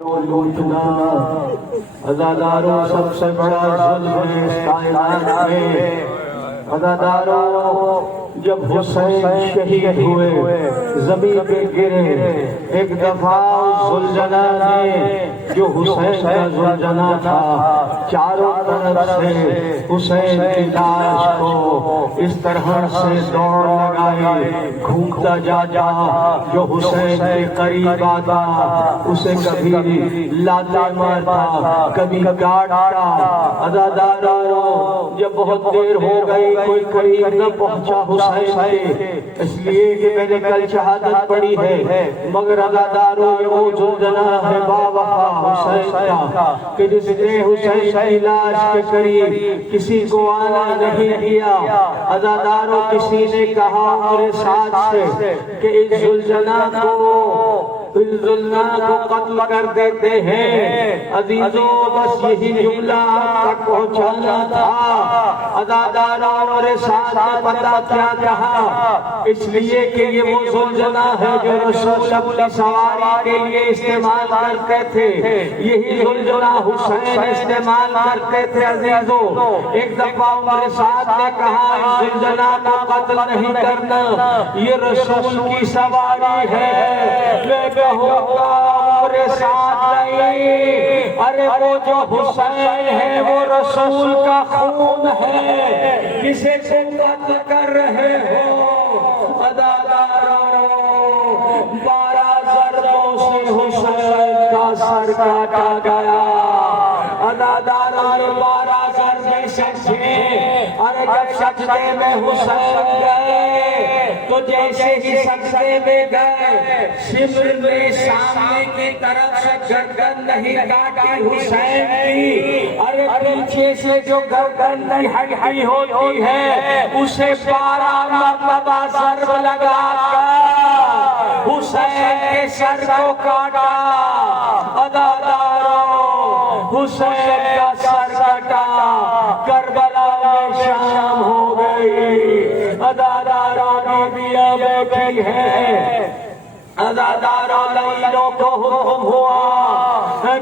لوٹنا عزاداروں سب سے بڑا ظلم ہے اس کائنات میں۔ عزاداروں جب حسین شہید ہوئے زمین پہ گرے، ایک دفعہ زلجنا نے جو حسین کا زلجنا تھا چاروں طرف سے حسین کی لاش کو اس طرح سے دوڑ لگائی، گھومتا جا جو حسین کے قریب آتا اسے کبھی لاتے مارتا کبھی کاٹتا۔ عزاداروں جب بہت دیر ہو گئی کوئی قریب نہ پہنچا حسین کے، اس لیے کہ میں نے کل شہادت پڑھی ہے، مگر عزاداروں یہ وہ زلجنا ہے باوفا حسین کا کہ جس نے حسین کی لاش کے قریب کسی کو آنا نہیں دیا۔ عزاداروں کسی نے کہا میرے ساتھ سے کہ اس زلجنا کو قتل کر دیتے ہیں۔ عزیزوں بس یہی جملہ آپ تک پہنچانا تھا۔ عزاداروں میرے ساتھ پتہ کیا کہا، اس لیے کہ یہ وہ زلجنا ہے جو رسول اپنی سواری کے لیے استعمال کرتے تھے، یہی زلجنا حسین استعمال کرتے تھے۔ عزیزوں ایک دفعہ میرے ساتھ نے کہا اس زلجنا کو قتل نہیں کرنا، یہ رسول کی سواری ہے۔ میں کہوں گا میرے ساتھ نہیں، ارے وہ جو حسین ہے وہ رسول کا خون ہے جسے تم قتل کر رہے ہو۔ عزاداروں 12 ضربوں سے حسین کا سر کاٹا گیا۔ عزاداروں 12 ضربے سجدے، ارے جب سجدے میں حسین گئے تو جیسے ہی سجدے میں گئے شمر نے سامنے کی طرف سے گردن نہیں کاٹی حسین کی، ارے پیچھے سے جو گردن نہیں ہٹی ہوتی ہے اسے 12 مرتبہ ضرب لگا کر حسین کے سر کو کاٹا۔ عزاداروں حسین کا سر کٹا، کربلا میں شام ہو گئی۔ عزاداروں بیویاں بیٹھی ہیں، عزاداروں لیلوں کو حکم ہوا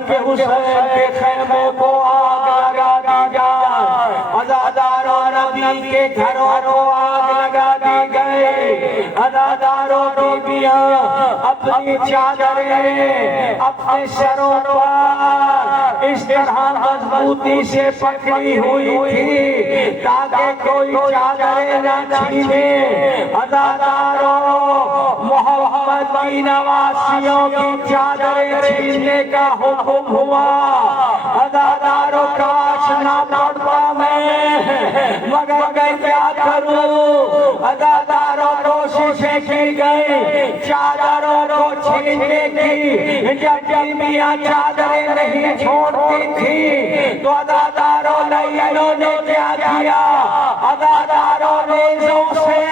کہ حسین کے خیمے کو آگ لگا دی جائے۔ عزاداروں نبی کے گھروں کو آگ لگا دی گئی۔ عزاداروں بیویاں اپنی چادریں اپنے سروں پر اس طرح مضبوطی سے پکڑی ہوئی تھی تاکہ کوئی چادریں نہ چھینے۔ عزاداروں محمد کی نواسیوں کی چادریں چھیننے کا حکم ہوا۔ عزاداروں کاش نہ پڑتا میں، مگر میں کیا کروں۔ عزاداروں کوششیں کی گئی چادروں کو چھیننے کی، جب بیویاں چادریں نہیں چھوڑتی تھی تو عزاداروں لیلوں نے کیا کیا، عزاداروں نیزوں سے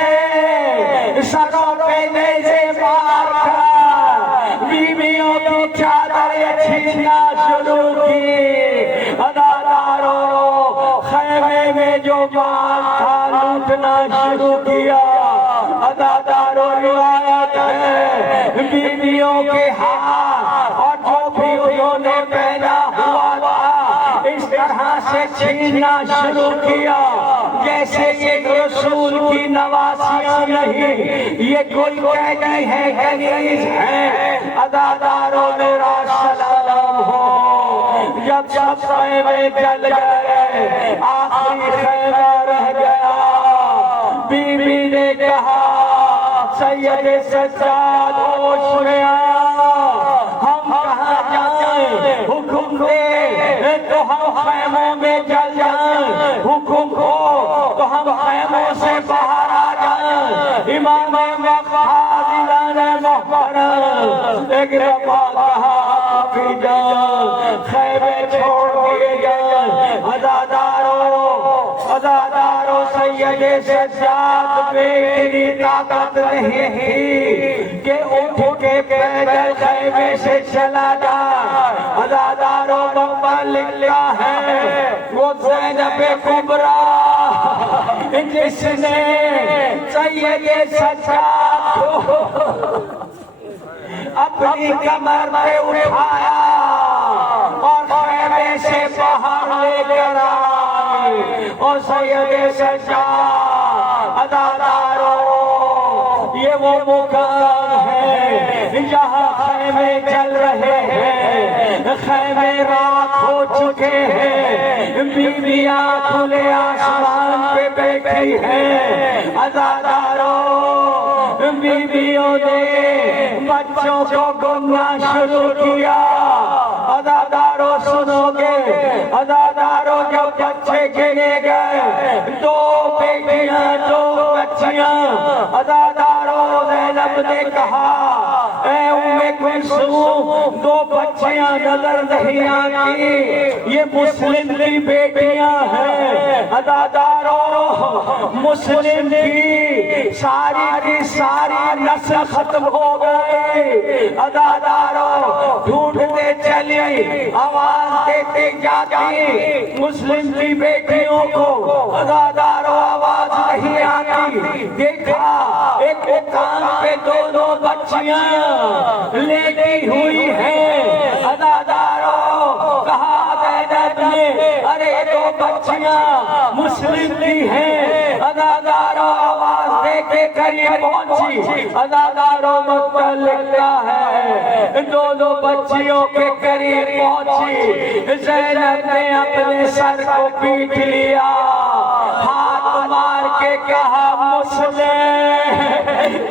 سروں پہ نیزے مار کر بیویوں کی چادریں چھیننا شروع کی۔ عزاداروں خیمے میں جو مال تھا لوٹنا شروع کیا۔ عزاداروں روایت ہے بیویوں کے ہاتھ اور جو بھی انہوں نے پہنا ہوا تھا اس طرح سے چھیننا شروع کیا جیسے یہ رسول کی نواسیاں نہیں، یہ کوئی قیدی ہے، کنیز ہے۔ عزاداروں میرا سلام ہو، جب سب خیمے جل گئے آخری خیمہ رہ گیا، بی بی نے کہا سید سجاد ہوش میں آیا، ہم کہاں جائیں، حکم دے تو ہم خیموں میں جل جائیں، حکم ہو تو ہم خیموں سے باہر آ جائیں۔ امام وقت حاضران محترم ایک دفعہ کہا آقی جان خیمے چھوڑ دیے جائیں۔ عزاداروں سید سجاد میں اتنی طاقت نہیں تھی کہ اٹھ کے پیدل خیمے سے چلا جائے۔ عزاداروں مقبل لکھا ہے وہ زینب کبریٰ جس نے سید سجاد کو اپنی کمر پہ اٹھایا اور خیمے سے باہر لے کر آئے. اور سید سجاد عزاداروں یہ وہ مقام ہے جہاں خیمے جل رہے ہیں, خیمے راکھ ہو چکے ہیں, بیویاں کھلے آسمان پہ بیٹھی ہیں. عزاداروں بیویوں نے بچوں کو گننا شروع کیا. عزاداروں سنو گے, عزاداروں جب بچے گنے گئے, 2 بیٹیاں 2 بچیاں. عزاداروں زینب نے کہا اے ام کلثوم 2 بچیاں نظر نہیں آتی, یہ مسلم کی بیٹیاں ہیں. عزاداروں مسلم کی ساری کی ساری نسل ختم ہو گئی. عزاداروں ڈھونڈتے چلی, آواز دیتے جاتی مسلم کی بیٹیوں کو. عزاداروں آواز نہیں آتی. دیکھا ایک مقام پہ 2 بچیاں لیٹی ہوئی ہیں. عزاداروں کہا زینب نے ارے 2 بچیاں مسلم کی ہیں. عزاداروں آواز دے کے قریب پہنچی. عزاداروں مکہ لکھتا ہے 2 بچیوں کے قریب پہنچی. زینب نے اپنے سر کو پیٹ لیا, ہاتھ مار کے کہا مسلم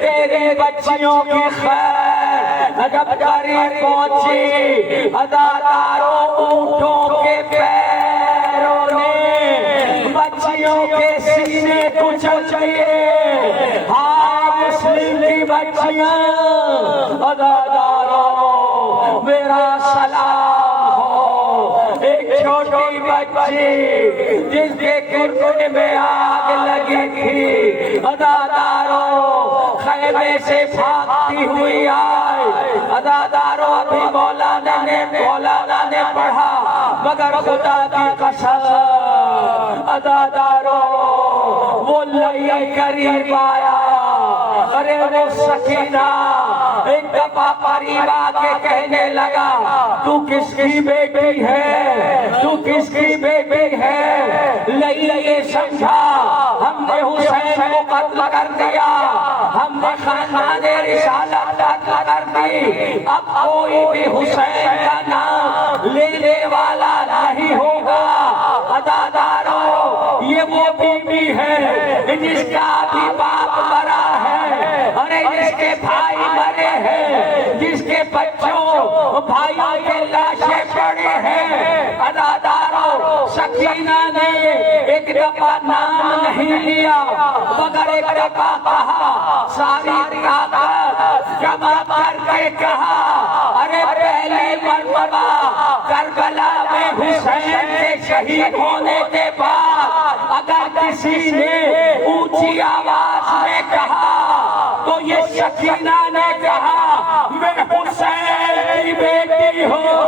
تیرے بچیوں کی خیر. جب قریب پہنچی عزاداروں اونٹوں کے پیروں نے بچیوں کے سینے کچل دیے. ہاں مسلم کی بچیاں. عزاداروں میرا سلام ہو ایک چھوٹی بچی جس کے گردے میں آگ لگی تھی. عزاداروں خیمے سے بھاگتی ہوئی آئی. عزاداروں ابھی مولانا نے پڑھا مگر خدا کی قسم عزاداروں وہ لئی قریب آیا. ارے وہ سکینہ ایک دفعہ قریب آ کے کہنے لگا تو کس کی بیٹی ہے, تو کس کی بیٹی ہے. لئی یہ سمجھا ہم نے حسین کو قتل کر دیا, ہم نے خاندان رسالت قتل کر دی, اب کوئی بھی حسین کا نام لینے والا نہیں ہوگا. عزاداروں یہ وہ بیوی ہے جس کا بھی باپ مرا ہے, ارے جس کے بھائی مرے ہیں, جس کے بچوں بھائیوں کے لاشیں پڑے ہیں. عزاداروں سکینہ نے ایک دفعہ نام نہیں لیا مگر ایک دفعہ کہا, ساری طاقت جمع کر کے کہا ارے پہلی مرتبہ کربلا میں حسین کے شہید ہونے کے بعد اگر کسی نے اونچی آواز میں کہا تو یہ سکینہ نے کہا میں حسین کی بیٹی ہوں,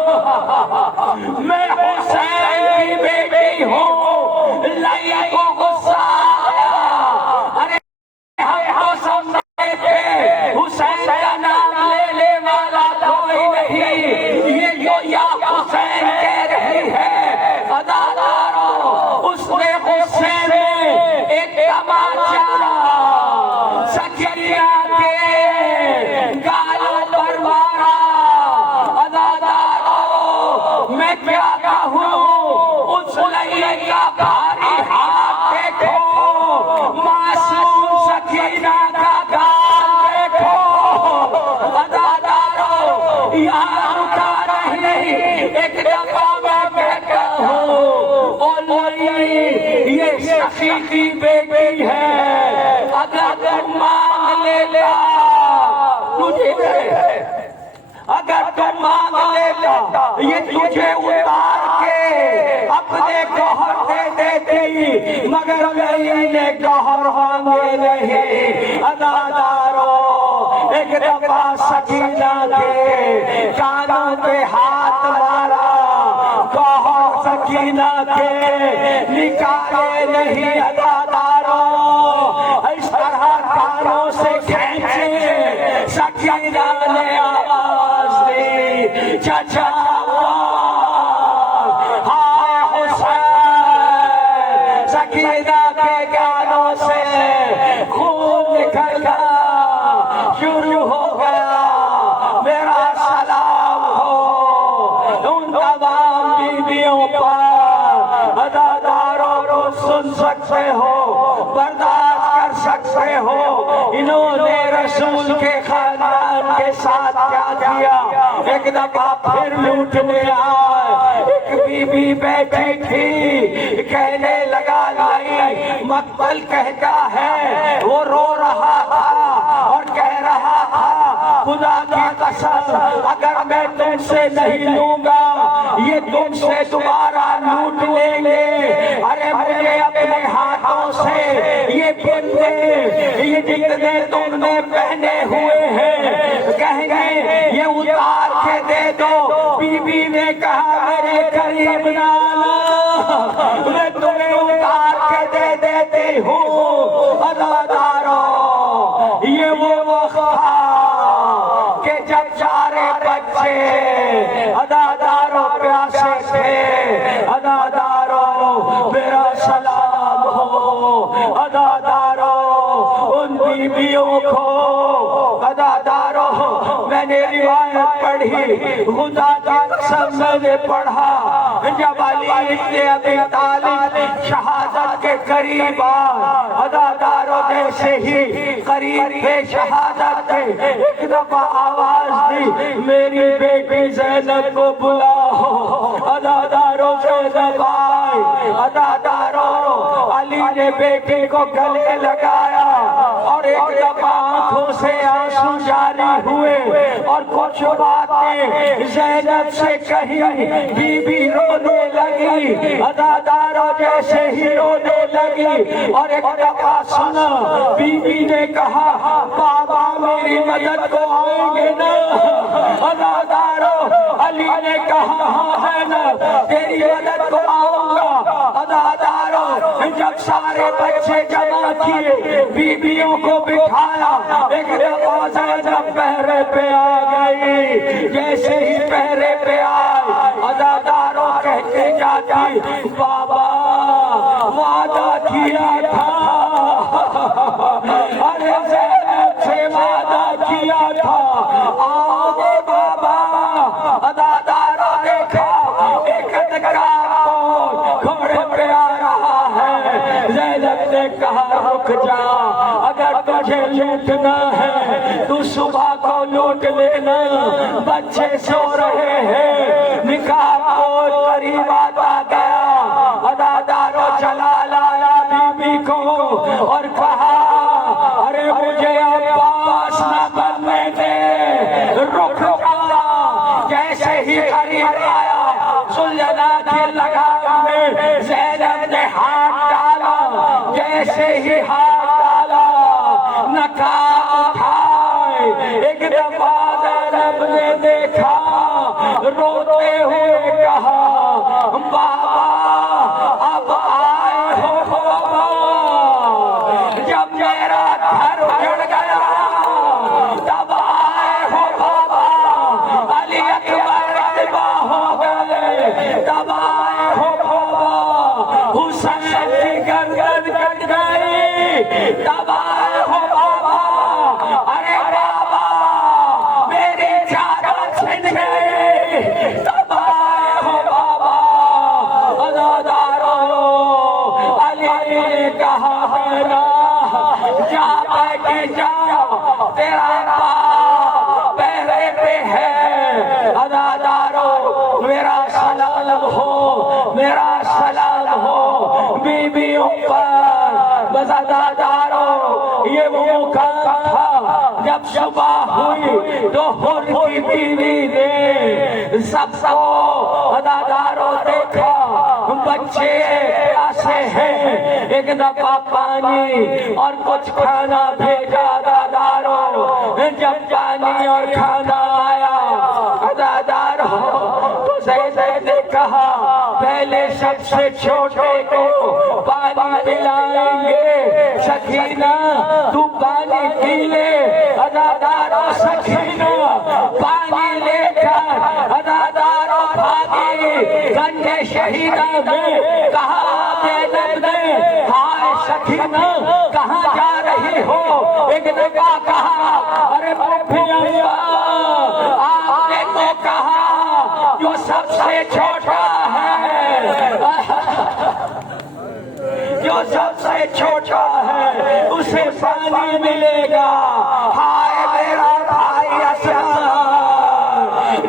میں حسین کی بیٹی ہوں. لئی کو غصہ آیا, ارے ہم کو سمجھتے تھے حسین کا نام لینے والا کوئی نہیں, یہ جو یا حسین کہہ رہی ہے. عزاداروں اس نے غصے میں ایک تماچا سکینہ کے گالوں پر مارا. عزاداروں میں کیا کہوں, اس لئی کا بھاری ہاتھ دیکھو, معصوم سکینہ کا گال دیکھو. عزاداروں یہاں رکا نہیں, ایک دفعہ میں کہتا ہوں او لئی یہ سخی کی بیٹی ہے, اگر تم مانگ لیتا تجھے, اگر تم مانگ لیتا یہ تجھے اتار کے اپنے گوہر دے دیتی, مگر لئی نے گوہر مانگے نہیں. عزاداروں ایک دفعہ سکینہ کے کانوں پہ ہاتھ مارا, گوہر سکینہ کے نکالے نہیں. عزاداروں اس طرح کانوں سے کھینچے, سکینہ نے آواز دی چچا سکینہ کے گانوں سے خون نکلنا شروع ہو گیا۔ میرا سلام ہو ان تمام بیویوں پر، اداداروں کو سن سکتے ہو، برداشت کر سکتے ہو انہوں نے رسول کے خاندان کے ساتھ کیا کیا۔ ایک دفعہ پھر لوٹنے آئے، ایک بی بی بیٹھی تھی، کہنے لگا نہیں، مقبل کہتا ہے وہ رو رہا تھا اور کہہ رہا تھا خدا کی قسم اگر میں تم سے نہیں لوں گا یہ تم سے دوبارہ لوٹ لیں گے۔ ارے مجھے اپنے ہاتھوں سے یہ بندے یہ جتنے تم نے پہنے ہوئے ہیں کہیں گے یہ اتار کے دے دو۔ بی بی نے کہا میرے قریب نہ آنا، میں تمہیں اتار کے دے دیتی ہوں۔ ادادارو یہ وہ وقت تھا کہ جب سارے بچے ادادارو پیاسے تھے۔ ادادارو میرا سلام ہو، ادادارو ان بیویوں کو، ادادارو میں نے روایت پڑھی، خدا کی قسم میں نے پڑھا جب علی ابن ابی طالب شہادت کے قریب آئے، ادادارو جیسے ہی قریب تھے شہادت کے، ایک دفعہ آواز دی میری بیٹی زینب کو بلاؤ۔ ادادارو زینب آئی، ادادارو علی نے بیٹی کو گلے لگایا اور ایک دفعہ آنکھوں سے آنسو جاری ہوئے اور کچھ باتیں زینب سے کہیں، بی بی رونے لگی، ادادارو جیسے ہی رونے لگی اور ایک دفعہ سنا بی بی نے کہا بابا میری مدد کو آئیں گے نا؟ ادادارو علی نے کہا ہاں زینب تیری مدد کو آؤں گا۔ ادادارو جب سارے بچے جمع کیے بیویوں کو بٹھایا، ایک دفعہ زینب پہرے پہ آ گئی، جیسے ہی پہرے پہ آئی ادادارو کہتے جاتی بابا وعدہ کیا تھا، ارے زینب سے وعدہ کیا تھا آؤ گے بابا۔ ادادارو دیکھا ایک ادکار گھوڑے پہ آ رہا ہے، زینب نے کہا رک جا، اگر تجھے لوٹنا ہے تو صبح کو لوٹ لینا، بچے سو رہے ہیں، نکاح کو قریب آتا گیا۔ ادادارو چلا لایا بی بی کو اور کہا ارے مجھے عباس نہ بننے دے، رک جا۔ جیسے ہی قریب آیا سلجھنا کے لگام میں زینب نے ہاتھ ڈالا، جیسے ہی ہاتھ ڈالا نقاب اٹھائے، ایک دفعہ زینب نے دیکھا روتے ہوئے کہا بابا اب آئے ہو بابا، جب میرا گھر اجڑ گیا تب آئے ہو بابا، علی اکبر اتباع ہو گئے تب آئے ہو بابا، حسین کی گردن کٹ گئی تب آئے ہو بابا، ارے بابا میری جان چھن گئی تب آئے ہو بابا۔ ادادارو علی نے کہا ہے نا جا بیٹی جا، تیرا باپ پہرے پہ ہے۔ ادادارو میرا سلام ہو، میرا سلام ہو بیویوں پر، بس ادادارو یہ وہ موقع تھا جب صبح ہوئی تو حر کی بیوی نے سب کو ادادارو دیکھا، بچے ایسے ہیں، ایک دفعہ پانی اور کچھ کھانا بھیجا ادادارو، جب پانی اور کھانا آیا ادادارو تو زینب نے کہا پہلے سب سے چھوٹے کو پانی پلائیں گے، سکینہ تو پانی پی لے۔ ادادارو سکینہ پانی لے کر ادادارو بھاگی گنج شہیدہ میں، کہا زینب نے ہائے سکینہ کہاں جا رہی ہو؟ ایک دفعہ کہا ارے پھوپھیا آپ نے تو کہا جو سب سے چھوٹا ہے، جو سب سے چھوٹا ہے اسے پانی ملے گا۔ ہائے میرا بھائی اسد،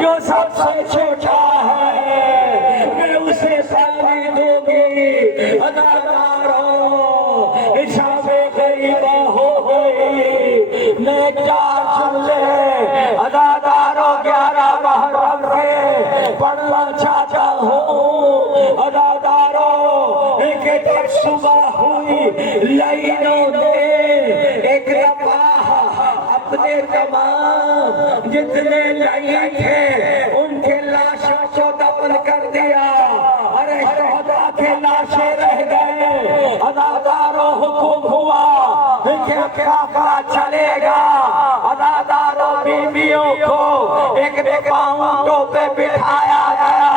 جو سب سے چھوٹا ہے میں اسے پانی دوں گی۔ ادادارو شام غریبہ ہو گئی، میں چار سن لے ادادارو 11 محرم کے پڑھنا چاہتا ہوں۔ ادادارو ایک ایک صبح ہوئی لائنوں نے ایک دفعہ اپنے تمام جتنے لائن تھے ان کے لاشوں کو دفن کر دیا۔ ارے شہداء کے لاشیں رہ گئے۔ ادادارو حکم ہوا کہ قافلہ چلے گا۔ ادادارو بیویوں کو ایک اونٹوں پہ بٹھایا گیا۔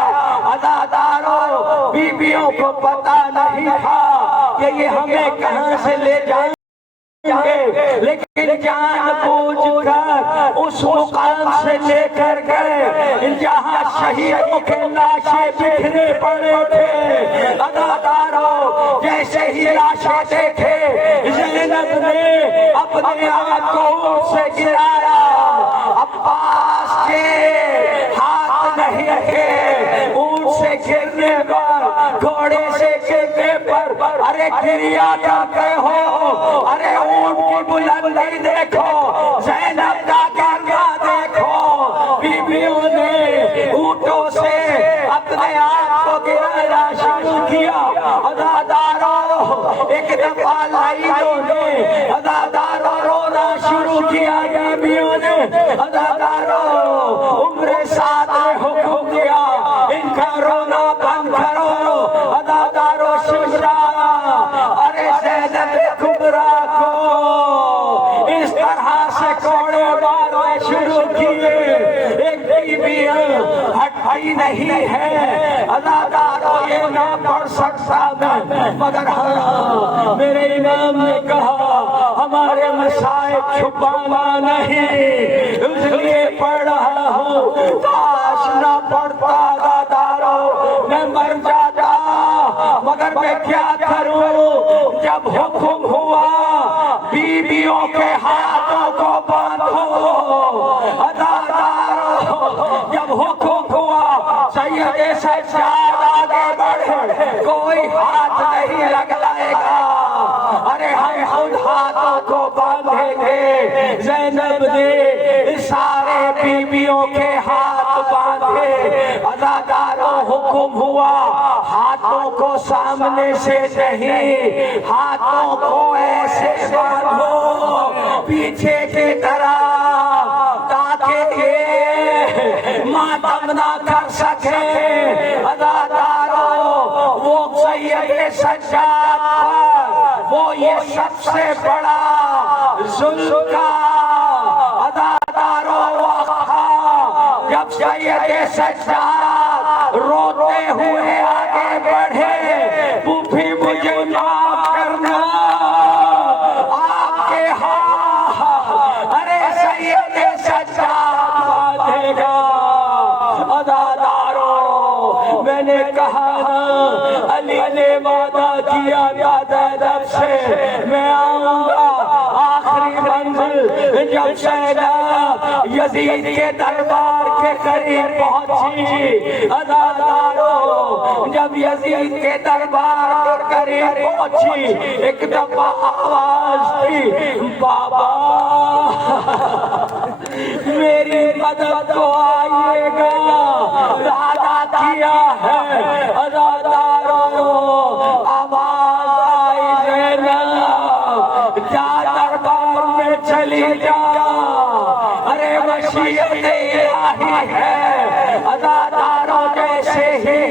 ادادارو بیویوں کو پتہ نہیں تھا کہ یہ ہمیں کہاں سے لے جائیں گے، لیکن جان بوجھ کر اس مقام سے لے کر گئے جہاں شہیدوں کے لاشیں بکھرے پڑے تھے۔ ادادارو جیسے ہی لاشیں دیکھے زینب نے اپنے آپ کو اونٹ سے گرایا۔ عباس کے ہاتھ نہیں تھے اونٹ سے گرنے پر، گھوڑے سے گرنے پر، ارے گریا کرتے ہو، ارے اونٹ کی بلندی دیکھو، زینب کا گرنا دیکھو۔ بیویوں نے اونٹوں سے اپنے آپ کو گرانا شروع کیا۔ ادادارو ایک دفعہ لائنوں نے ادادارو رونا شروع کیا۔ بیویوں نے ادادارو عمر سعد نے حکم دیا ان کا رونا بند کرو۔ ادادارو شمشایا ارے زینب کبریٰ کو اس طرح سے کوڑے مارنے شروع کیے۔ ایک بیوی ہٹتی نہیں ہے۔ ادادارو یہ نہ پڑھ سکتا میں، مگر ہاں میرے امام نے کہا ہمارے مسائل چھپانا نہیں، اس لیے پڑھ رہا ہوں۔ کاش نہ پڑھتا ادادارو میں مر جاتا، مگر میں کیا کروں؟ جب حکم ہوا بیویوں کے ہاتھوں کو باندھو، ادادارو جب حکم ہوا سید سجاد آگے بڑھے، کوئی ہاتھ نہیں لگائے گا، ارے ہم خود ہاتھوں کو باندھیں گے۔ زینب نے سارے بیویوں کے ہاتھ باندھے۔ ادادارو حکم ہوا ہاتھوں کو سامنے سے نہیں، ہاتھوں کو ایسے باندھو پیچھے کی طرح، تاکہ یہ ماتم نہ کر سکے۔ ادادارو وہ سید سجاد پر وہ یہ سب سے بڑا ظلم کا ادادارو وقت جب سید سجاد روتے ہوئے آگے بڑھے، پھوپھی مجھے معاف کرنا آپ کے ہاتھ، ارے سید سجاد باندھے گا۔ ادادارو میں نے کہا علی نے وعدہ کیا زینب سے میں آؤں گا۔ آخری منزل جب زینب یزید کے دربار کے قریب پہنچی، ادادارو جب یزید کے دربار کے قریب پہنچی، ایک دفعہ آواز تھی بابا میری مدد کو آئیے گا، وعدہ کیا ہے۔ ادادارو آواز آئی زینب جا دربار میں چلی جا، ارے مشیت الہی ہے۔ ادادارو جیسے ہی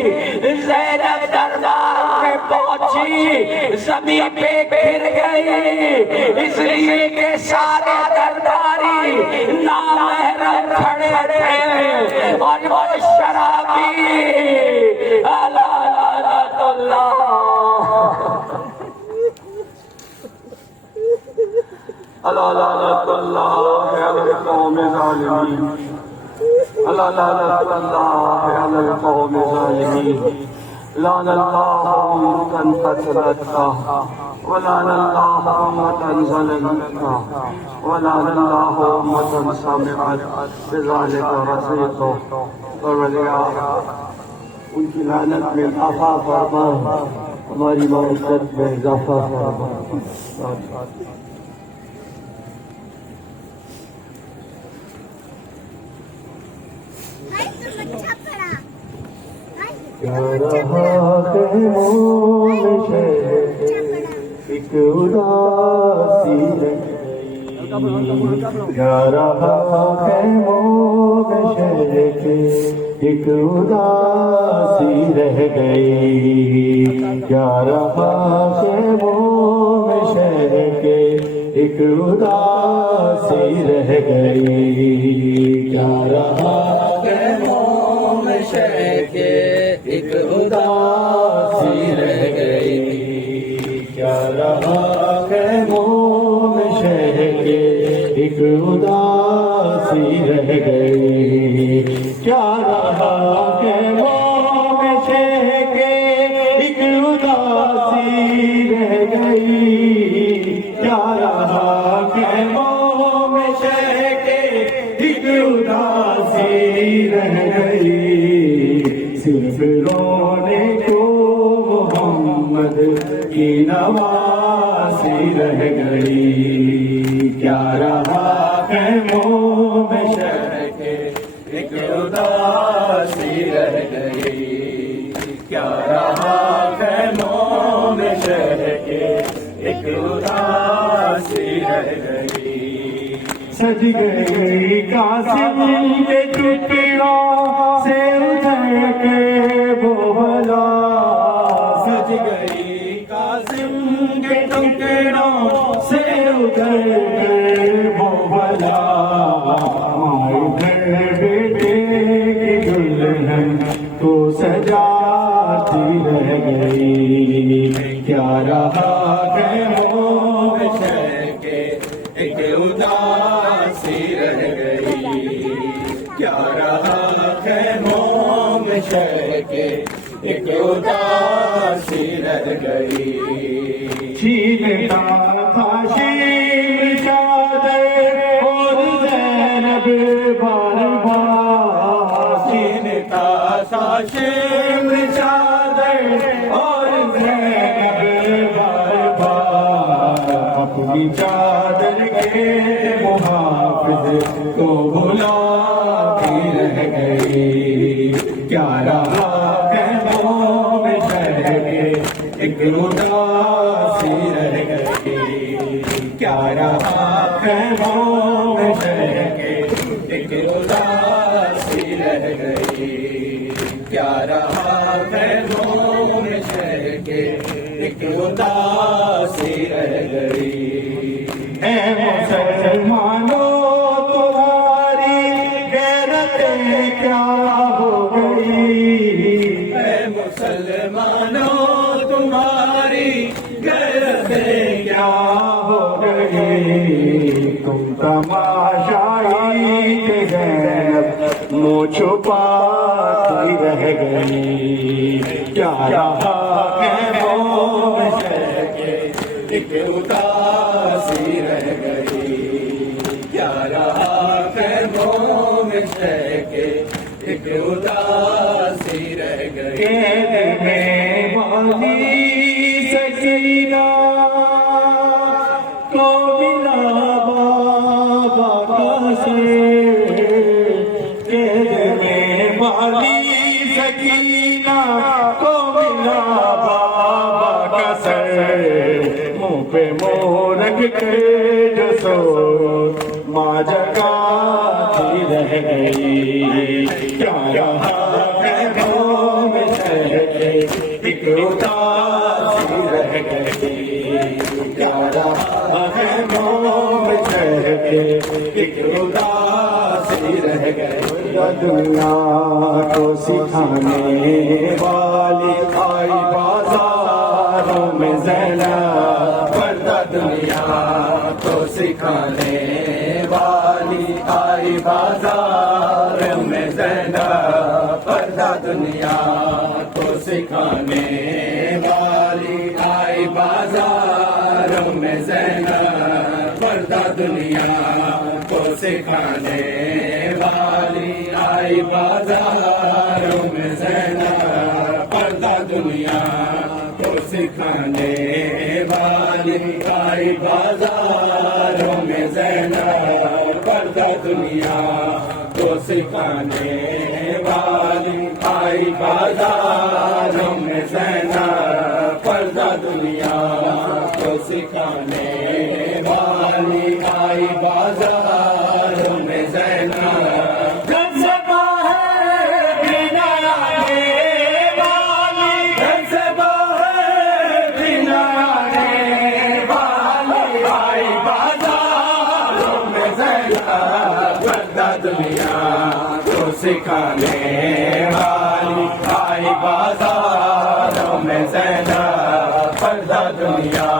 زینب دربار میں پہنچی زمین پہ گر گئی، اس لیے کہ سارے درباری نامحرم کھڑے تھے اور وہ شرابی لعنت اللہ لعنت اللہ علی القوم الظالمین، لعنت اللہ علی القوم الظالمین، لعن اللہ من قتلتک ولعن اللہ امة ظلمتک ولعن اللہ امة سمعت بذلك رضیت ورلیا، ان کی لعنت میں اضافہ فرما، ہماری معرفت میں اضافہ فرما۔ کیا رہا خیموں میں شہر ایک اداسی رہ گئی، کیا رہا خیموں میں شہر کے ایک اداسی رہ گئی، کیا رہا خیموں میں شہر کے ایک اداسی رہ گئی، کیا رہا خیموں میں شہر کے ایک اداسی رہ گئی، کیا رہا خیموں میں شہر کے ایک اداسی رہ گئی، کیا رہا خیموں میں شہر کے ایک اداسی رہ گئی، کیا رہا خیموں میں شہر کے ایک اداسی رہ گئی، صرف رونے کو محمد کی نواسی رہ گئی، کیا رہا خیموں میں شہر کے ایک اداسی رہ گئی، کیا رہا خیموں میں شہر کے ایک اداسی رہ گئی، سج گئی قاسم کے ٹکڑوں سے اتر کے وہ بلا، سج گئی قاسم کے ٹکڑوں سے اتر کے وہ بلا، مائے بیٹے کی دلہن کو سجاتی رہ گئی، کیا رہا خیموں میں شہر کے ایک اداسی رہ گئی، کیا رہا خیموں میں شہر کے ایک اداسی رہ گئی، چھینتا تھا شیر چادر اور زینب بار بار، چھینتا تھا شیر چادر اور زینب بار بار، اپنی چادر کے محافظ کو بلاتی رہ گئی، کیا رہا خیموں میں شہر کے ایک اداسی رہ گئی، کیا رہا خیموں میں شہر کے ایک اداسی رہ گئی، کیا رہا خیموں میں شہر کے ایک اداسی رہ گئی، اے مسلمانوں تمہاری غیرتیں کیا ہو گئی، اے مسلمانوں تمہاری غیرتیں کیا ہو گئی، تم تماشائی کے غیرت منہ چھپاتی رہ گئی، کیا رہا خیموں میں شہر کے ایک اداسی رہ گئی، کیا رہا خیموں میں شہر کے ایک اداسی رہ گئی، قید میں والی سکینہ کو ملا بابا کا سر، قید میں والی سکینہ کو ملا بابا کا سر، منہ پہ منہ رکھ کے جو سو ماں جگاتی رہ گئی، کیا رہا خیموں میں شہر کے ایک اداسی ایک اداسی رہ گئے دنیا کو سکھانے والی آئی بازاروں میں زینب پردہ دنیا کو سکھانے والی آئی بازاروں میں زینب پردہ دنیا کو سکھانے والی آئی بازاروں میں زینب پردہ دنیا کو سکھانے والی آئی بازاروں میں زینب پردہ دنیا کو سکھانے والی آئی بازاروں میں زینب پردہ دنیا کو سکھانے والی آئی بازاروں میں زینب پردہ دنیا کو سکھانے والی آئی بازاروں میں زینب دنیا کو سکھانے والی آئی بازاروں میں زینب پردہ دنیا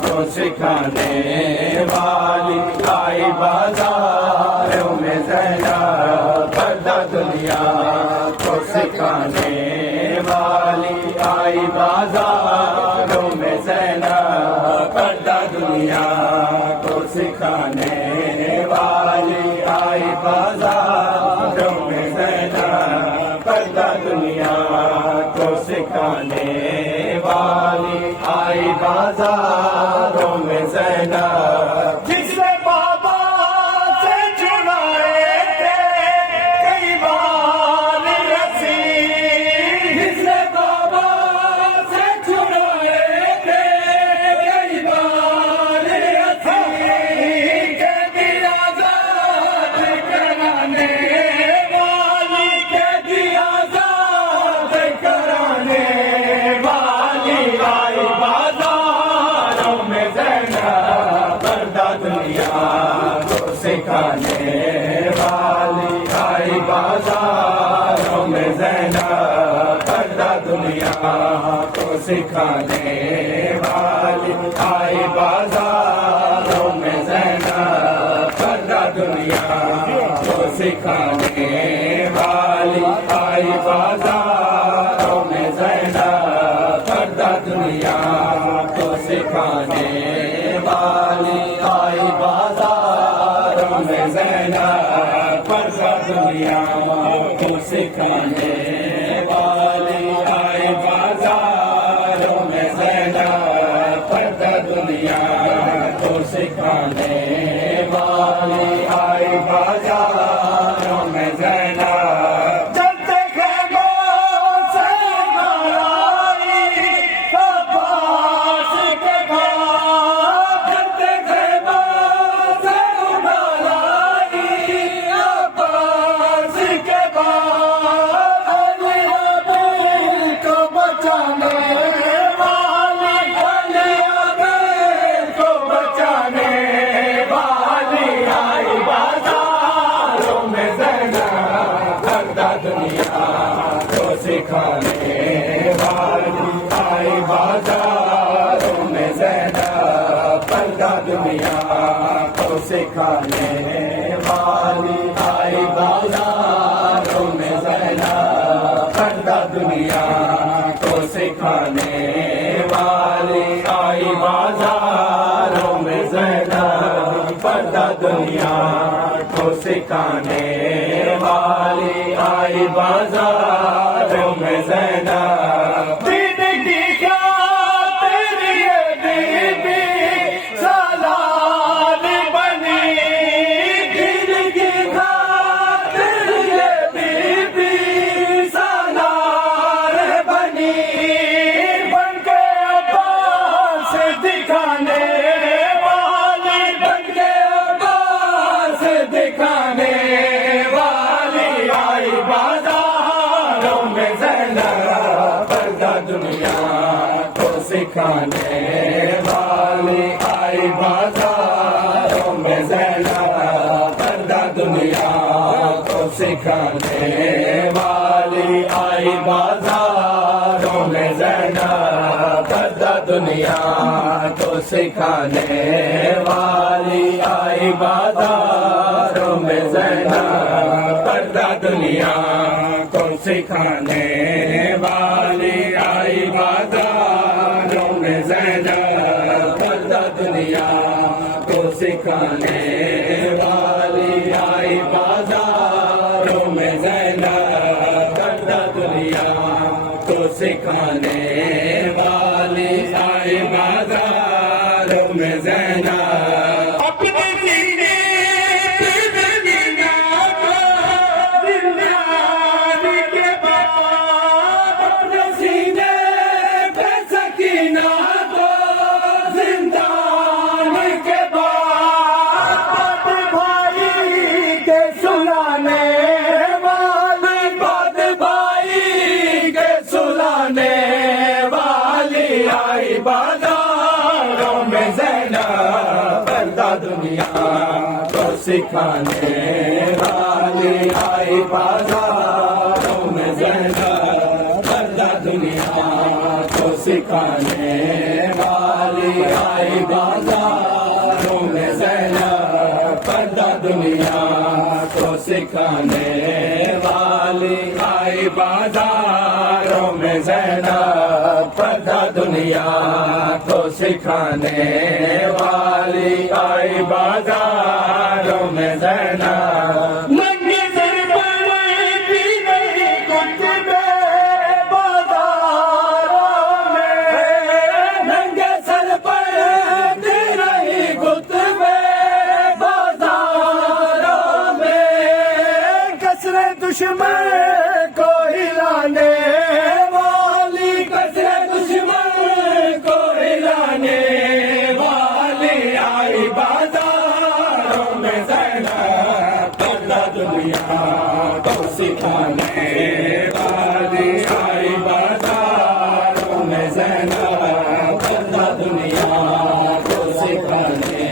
کو سکھانے والی آئی بازاروں میں زینب پردہ دنیا کو سکھانے والی آئی بازاروں میں زینب پردہ دنیا کو سکھانے والی آئی بازاروں میں زینب پردہ دنیا کو سکھانے والی آئی بازاروں میں زینب جس نے بابا سے چنائے تھے کئی بار رسی جس نے بابا سے چنائے تھے کئی بار رسی سکھانے والی آئی بازاروں میں زینب پردہ دنیا کو سکھانے والی آئی بازاروں میں زینب پردہ دنیا کو سکھانے والی آئی بازاروں میں زینب پردہ دنیا کو سکھانے والی آئی بازاروں میں زینب پردہ دنیا کو سکھانے والی آئی بازاروں میں زینب پردہ دنیا کو سکھانے والی آئی بازاروں میں زینب جلتے خیموں سے مائی عباس کے بعد جلتے خیموں سے مائی عباس کے بعد علی عبیل کو بچانے والی علی عبیل کو بچانے والی آئی بازاروں میں زینب پردہ دنیا کو سکھانے والی آئی بازاروں میں زینب پردہ دنیا کو سکھانے والی آئی بازاروں میں زینب پردہ دنیا کو سکھانے والی آئی بازاروں میں زینب پردہ دنیا کو سکھانے والی آئی بازاروں میں زینب دیدی کیا تیری یہ بیوی سالار بنی دیدی کیا تیری یہ بیوی سالار بنی بن کے عباس دکھانے والی بن کے عباس دکھانے والی آئی بازاروں میں زینب پردہ دنیا کو سکھانے والی آئی بازاروں میں زینب آئی بازاروں میں زینب پردہ دنیا کو سکھانے والی آئی بازاروں میں زینب پردہ دنیا کو سکھانے والی آئی بازاروں میں زینب پردہ دنیا کو سکھانے والی آئی بازاروں میں زینب پردہ دنیا کو سکھانے والی آئی بازاروں میں زینب اپنے سینے پہ مدینہ کو زندگی کے بعد اپنے سینے پہ سکینہ کو زندان کے بعد بھائی کے سلانے والی بات بھائی کے سلانے والی آئی بازاروں میں زینب پردہ دنیا کو سکھانے والی آئی بازاروں میں زینب پردہ دنیا کو سکھانے والی آئی بازاروں میں زینب پردہ دنیا کو سکھانے والی آئی بازاروں میں زینب پردہ دنیا کو سکھانے والی آئی بازاروں میں زینب ننگے سر پر بھی نہیں کچھ بے بازاروں میں ننگے سر پر بھی نہیں کچھ بے بازاروں میں کسرے دشمن کو ہلانے والی کسرے دشمن کو ہلانے والی آئی بازاروں میں زینب پردہ دنیا کو سکھانے والی آئی بازاروں میں زینب پردہ دنیا کو سکھانے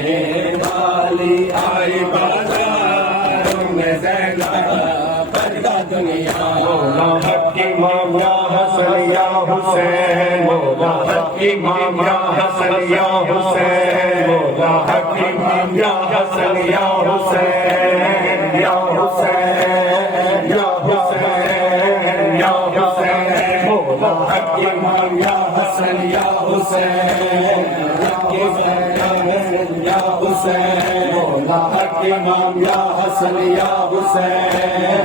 والی آئی بازاروں میں زینب پردہ دنیا مولا حق امام یا حسن یا حسین مولا حق امام یا حسن یا حسین مولا حق امام یا حسن یا حسین یا حسین یا حسین یا حسین مولا حق امام یا حسن یا حسین یا حسین مولا حق امام یا حسن یا حسین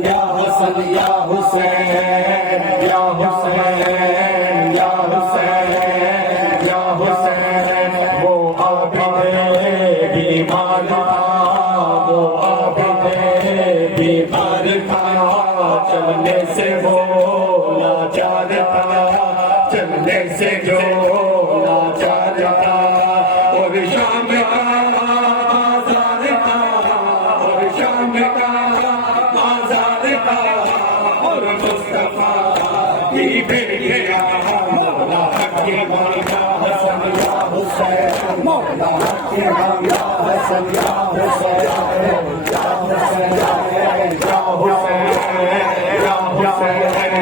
یا حسن یا حسین یا حسین یا حسین یا حسین وہ عابد بیمار تھا وہ عابد بیمار تھا چلنے سے وہ لاچار تھا چلنے سے جو لاچار تھا اور شام کا بازار تھا اور شام کا بازار تھا اور مصطفیٰ کی بیٹے مولا حق امام یا حسن یا حسین مولا حق امام یا حسن یا حسین یا حسین یا حسین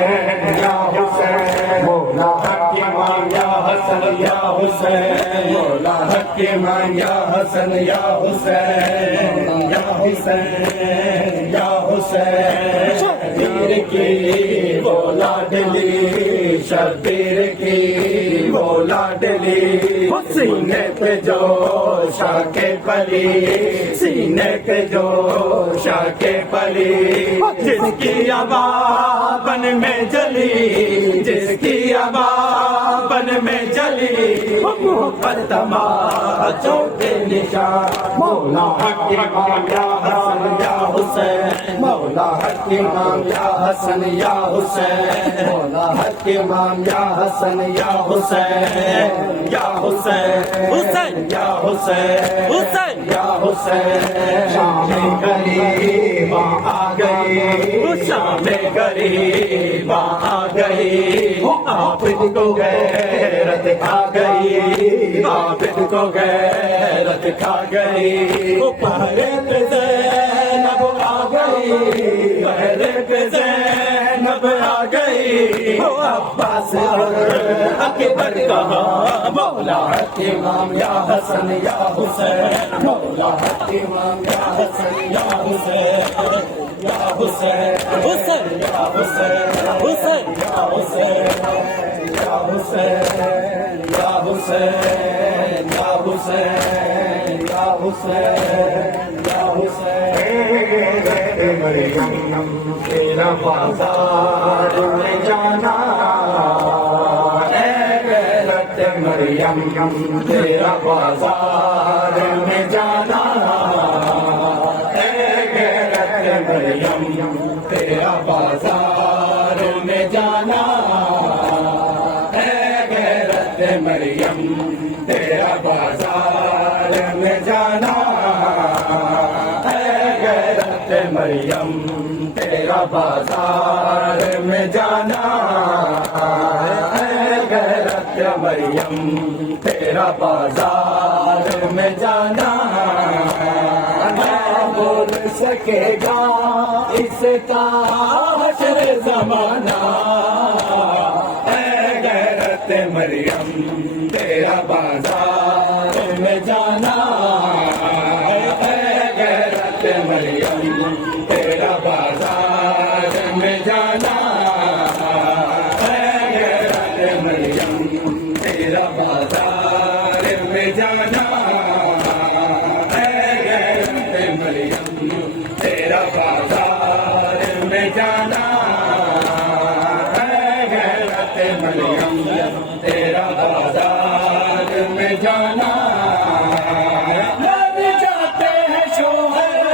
یا حسین مولا حق امام یا حسن یا حسین مولا حق امام یا حسن یا حسین یا حسین یا حسین شبیر کی وہ لاڈلی شبیر کی وہ لاڈلی سینے پہ جو شاکے پلی سینے پہ جو شاکے پلی جس کی ابابن میں جلی جس کی ابابن میں جلی پر تماچوں کے نشان مولا حق امام یا حسن یا حسین مولا حق امام یا حسن یا حسین مولا حق امام یا حسن یا حسین یا حسین حسین یا حسین حسین یا حسین شام غریباں آ گئی شام غریباں آ گئی عابد کو غیرت کھا گئی عابد کو غیرت کھا گئی پہرے پہ زینب آ گئی پہرے پہ زینب اب آ گئی وہ عباس اور اکبر کہاں مولا امام یا حسن یا حسین مولا امام یا حسن یا حسین یا حسین حسین یا حسین حسین یا حسین یا حسین یا حسین یا حسین یا حسین یا حسین مریم تیرا بازار میں جانا اے غیرت مریم تیرا بازار میں جانا اے غیرت مریم تیرا بازار میں جانا اے غیرت مریم تیرا بازار میں جانا اے غیرت مریم تیرا بازار میں جانا اے غیرت مریم تیرا بازار میں جانا نہ بول سکے گا اس کا حشر زمانہ اے غیرت مریم تیرا بازار میں جانا اے غیرت مریم تیرا بازار میں جانا اے غیرت مریم تیرا بازار میں جانا اے غیرت مریم تیرا بازار میں جانا اے غیرت مریم تیرا بازار میں جانا لگ جاتے ہیں شوہر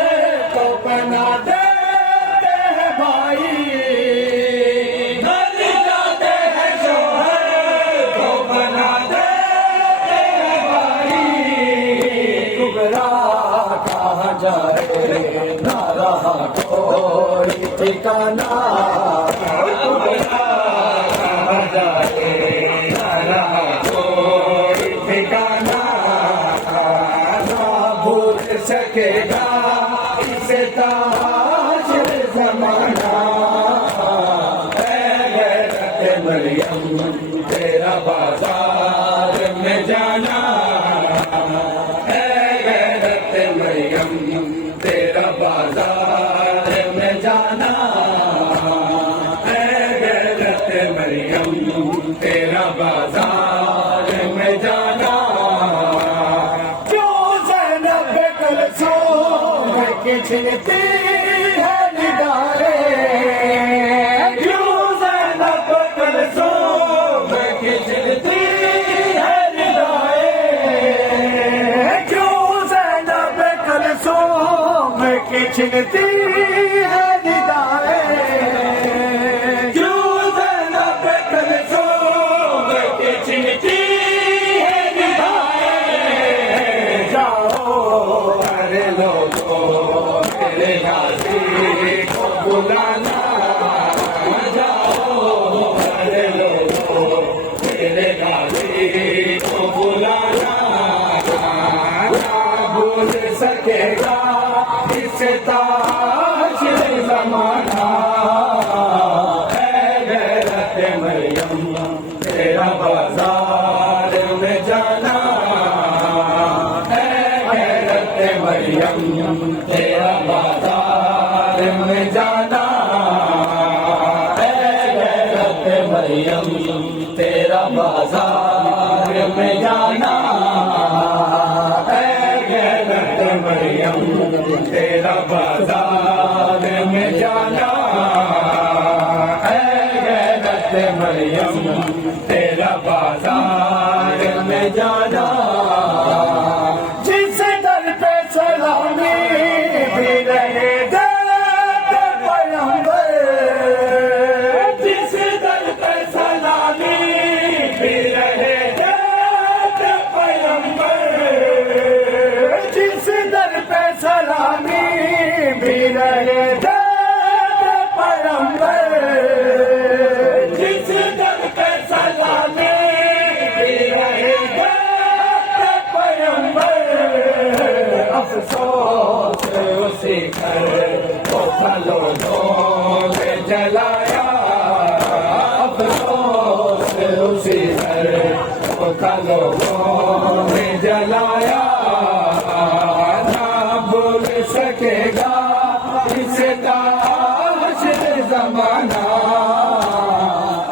تو بنا دیتے ہیں بھائی لگ جاتے ہیں شوہر تو بنا دیتے ہیں بھائی کبرا کہاں جائے نہ رہا کوئی ٹھکانا کبرا کہاں جائے نہ رہا کوئی ٹھکانا نہ بھول سکے گا اسے تاجر زمانہ اے غیرت مریم تیرا بازار میں جانا اے غیرت مریم تیرا بازار میں جانا اے غیرت مریم تیرا بازار میں جانا جو زینب کلثوم کھچتی ہے نگاریں جو زینب کلثوم کھچتی ہے نگاریں جو زینب کلثوم کھچتی ہے نگاریں جو زینب کلثوم کھچتی ہے نگاریں جاؤ ارے لوگوں میرے غازی کو بلانا جاؤ ارے لوگوں میرے غازی کو بلانا نہ بھول سکے گا اس تاجر زمانہ اے غیرت مریم تیرا بازار میں جانا اے غیرت مریم تیرا بازار میں جانا اے غیرت مریم تیرا بازار میں جانا اے غیرت مریم تیرا بازار میں جانا اے غیرت مریم تیرا بازار میں جانا جس در پہ سلامی بھی رہے دیتے پیغمبر جس در پہ سلامی بھی رہے دیتے پیغمبر جس در پہ سلامی بھی رہے دیتے پیغمبر جس در پہ سلامی دھوکہ لوگوں نے جلایا نہ بھول سکے گا اس کا حشر زمانہ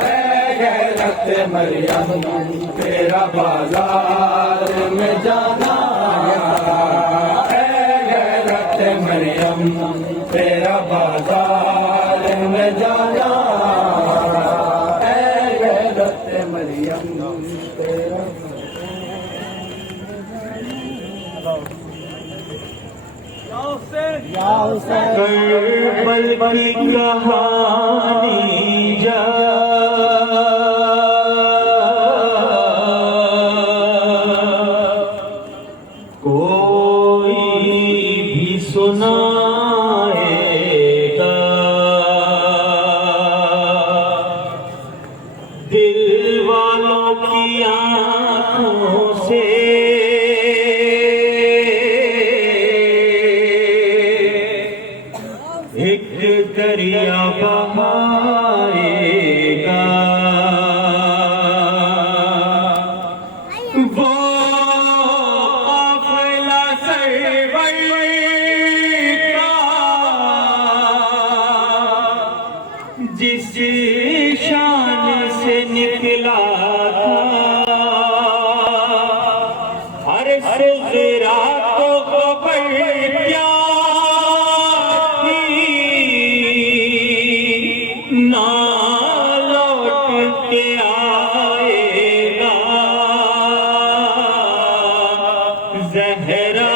اے غیرت مریم تیرا بازار میں جانا اے غیرت مریم تیرا بازار میں جانا اے غیرت مریم تیرا کربل کی کہانی کوئی بھی سنائے گا دل والوں کی آنکھوں سے ایک دریا بہائے گا وہ قافلہ سرور کا جس شان سے نکلا تھا ہر صغرا کو خبر کیا نہ لوٹ کے آئے گا زہرا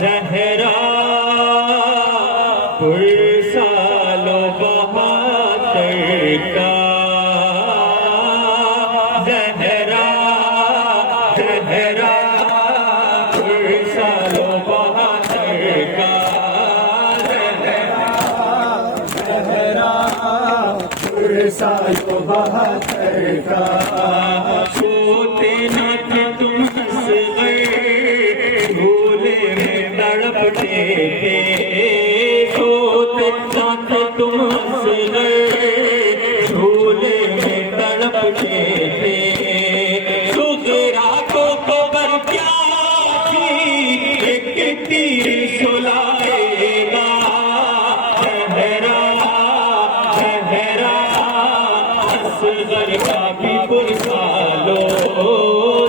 زہرا سال و بہتر کا زہرا زہرا سال و بہتر کا سالو بہتر کا سوتے نہ تھے تم ہنس گئے بھولے میں تڑپتے تھے سوتے نہ تھے تم ہنس گئے بھولے میں تڑپتے تھے صغرا کو خبر کیا تھی ایک تیر سلائے گا اصغر کا بھی پرسالو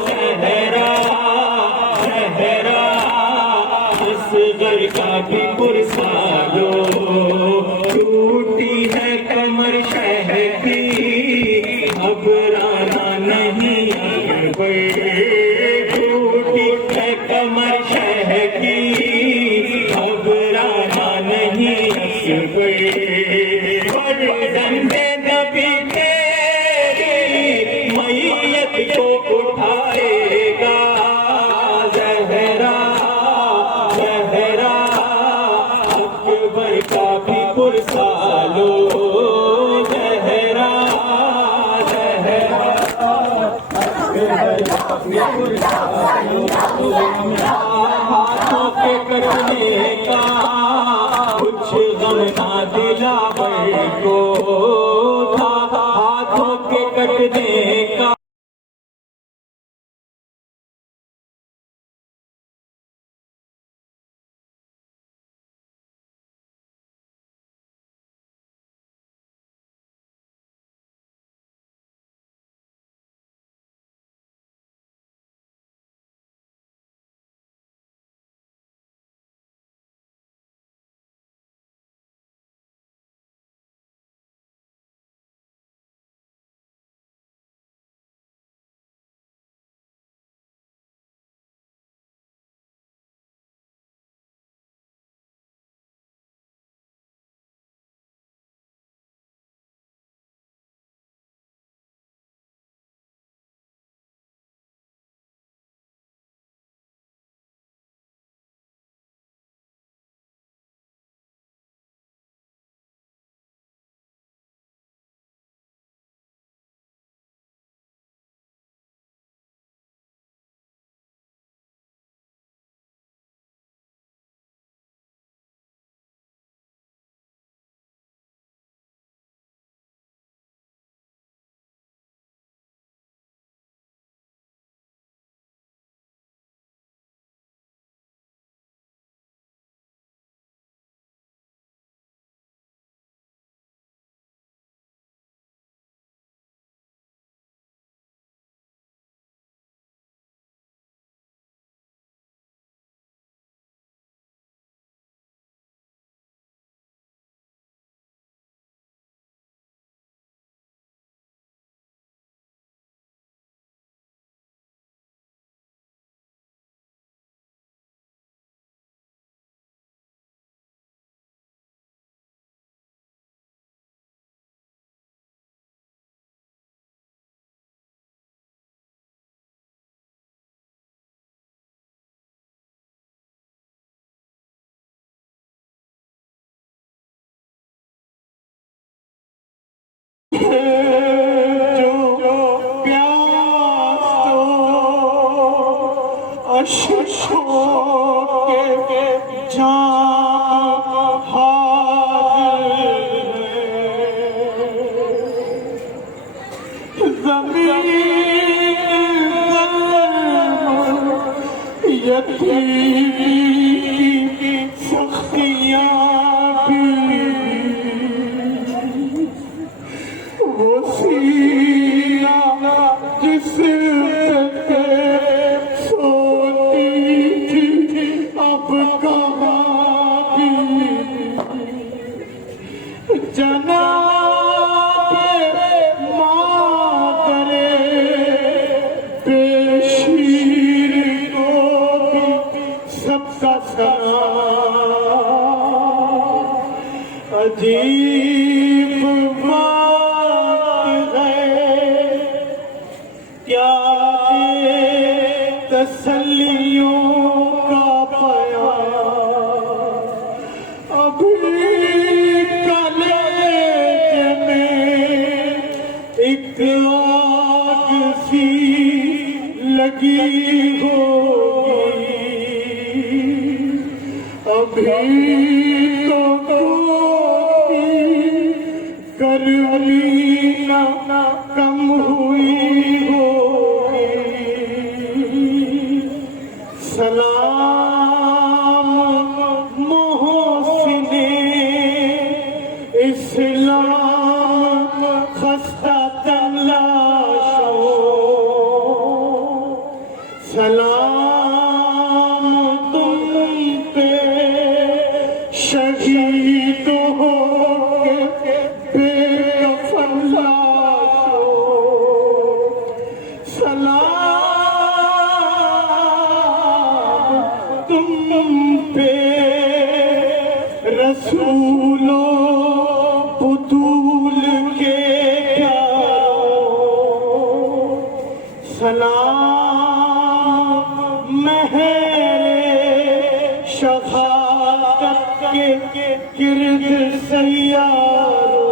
زہرا زہرا اصغر کا بھی پرسالو ٹوٹی ہے کمر شہ کی گھبرانا نہیں اکبر ٹوٹی ہے کمر شہ کی گھبرانا نہیں اکبر ڈنڈے نبی میت کو اٹھائے گا زہرا زہرا اکبر کا بھی پرسالو زہرا زہرا ہاتھوں کے کٹنے کا کچھ غم نہ دلا کو ہاتھوں کے کٹنے کا جو پیاس تو اشکوں کے جام حاضر زمین یتیمی کی سختیاں بھی وہ سینہ جس پہ سوتی تھی اب کہاں بھی جناب مادر بے شیر کو بھی سب کا سلام عجیب بات ہے کیا تسلیوں کا بیان ابھی کلیج میں ایک آگ سی لگی ہوگی ابھی تو کوئی گرمی نہ کم ہوئی ہوگی سلام محسن اسلام خستہ تلاشوں سلام تم پہ شہید ہو کے بے کفن لاشوں سلام تم پہ رسولوں بطول کے پیاروں سلام مہر شہادت کے گرد سیاروں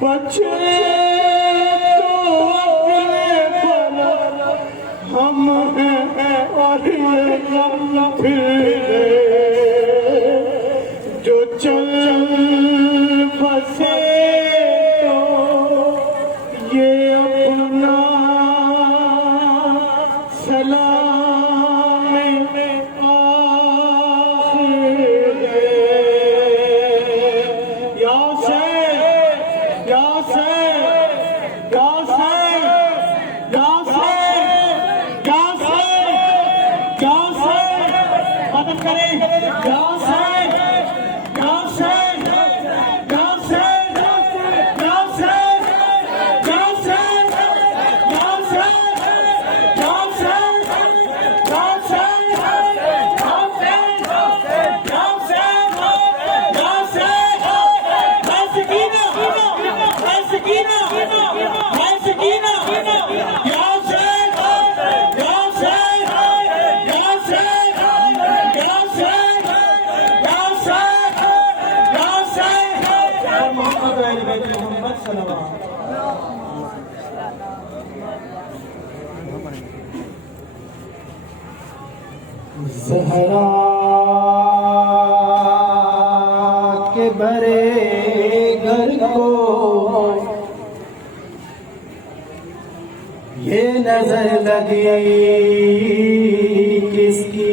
بچے تو اپنے پر ہم ہیں اور یہ غم پھر جو چل بسے تو یہ اپنا سلام آخر ہے یا حسین یا حسین یا حسین یا حسین یا حسین یا حسین مدد کریں یا حسین یا حسین یا حسین یا حسین یا حسین یا حسین یا حسین یا حسین زہرا کے بڑے گھر کو یہ نظر لگی کس کی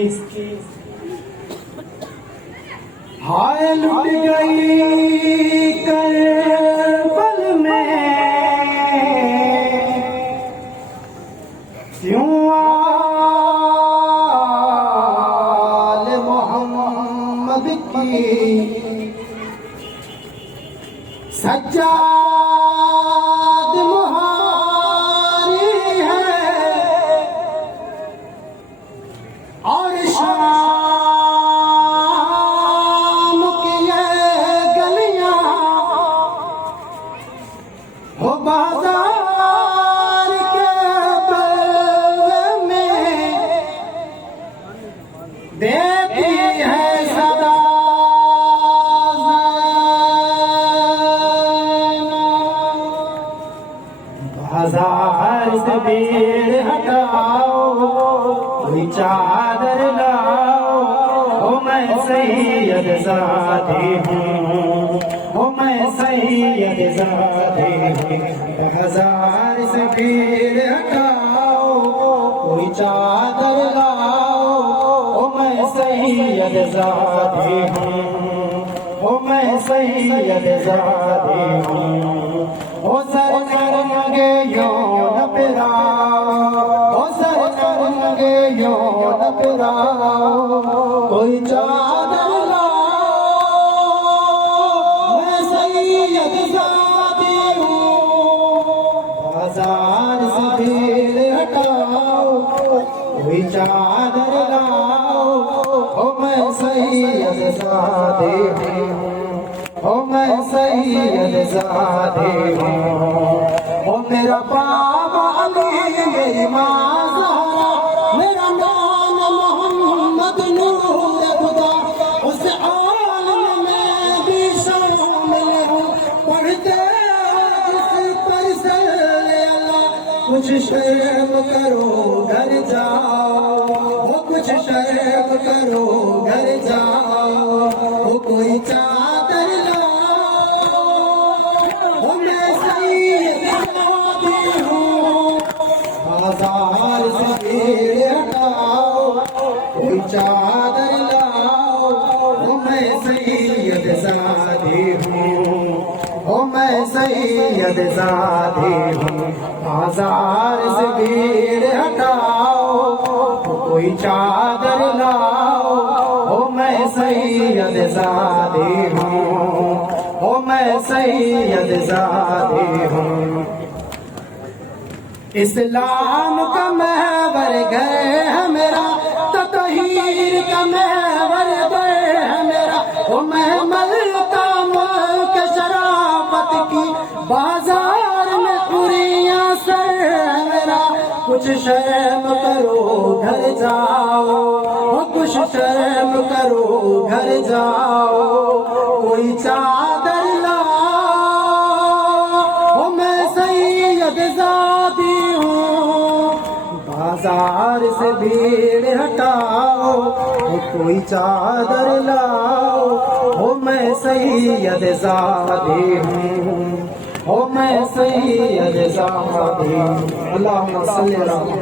ہائے لٹ گئی کربل میں کیوں آل محمد کی سجاد مہاری ہے اور شام کی یہ گلیاں ہو بازار کے بلوے میں دیتی ہے صدا بازار سے بھیڑ ہٹاؤ کوئی چادر لاؤ او میں سید زادی ہوں او میں سید زادی ہوں بازار سے بھیڑ ہٹاؤ کوئی چادر لاؤ او میں سید زادی ہوں او میں سید زادی ہوں او سر کرنگے یوں نہ پراؤ او سر کرنگے یوں نہ پراؤ کوئی چادر لاؤ میں سید زادی ہوں بازار سے بھیڑ ہٹاؤ کوئی چادر لاؤ او میں سید زادی ہوں او میں سید زادی ہوں او میرا بابا علی میری ماں زہرا میرا نام محمد نور خدا اس عالم میں بھی شامل ہوں پڑھتے جس پر صلی اللہ کچھ شرم کرو گھر جاؤ وہ کچھ شرم کرو گھر جاؤ وہ کوئی چادر لاؤ وہ میں سید زادی ہوں بازار سے بھیڑ ہٹاؤ کوئی چادر لاؤ وہ میں سید زادی ہوں او میں سید زادی ہوں بازار سے بھیڑ ہٹاؤ کوئی چادر لاؤ او میں سید زادی ہوں او میں سید زادی ہوں اسلام کا محور گھر ہے میرا تطہیر کا محور در ہے میرا او محمل کا ملک شرافت کی بازار میں پوریاں سر ہے میرا کچھ شرم کرو گھر جاؤ وہ کچھ شرم کرو گھر جاؤ کوئی چادر لاؤ وہ میں سید زادی ہوں بازار سے بھیڑ ہٹاؤ وہ کوئی چادر لاؤ وہ میں سید زادی ہوں او میں سید زادی ہوں اللہم صلی اللہ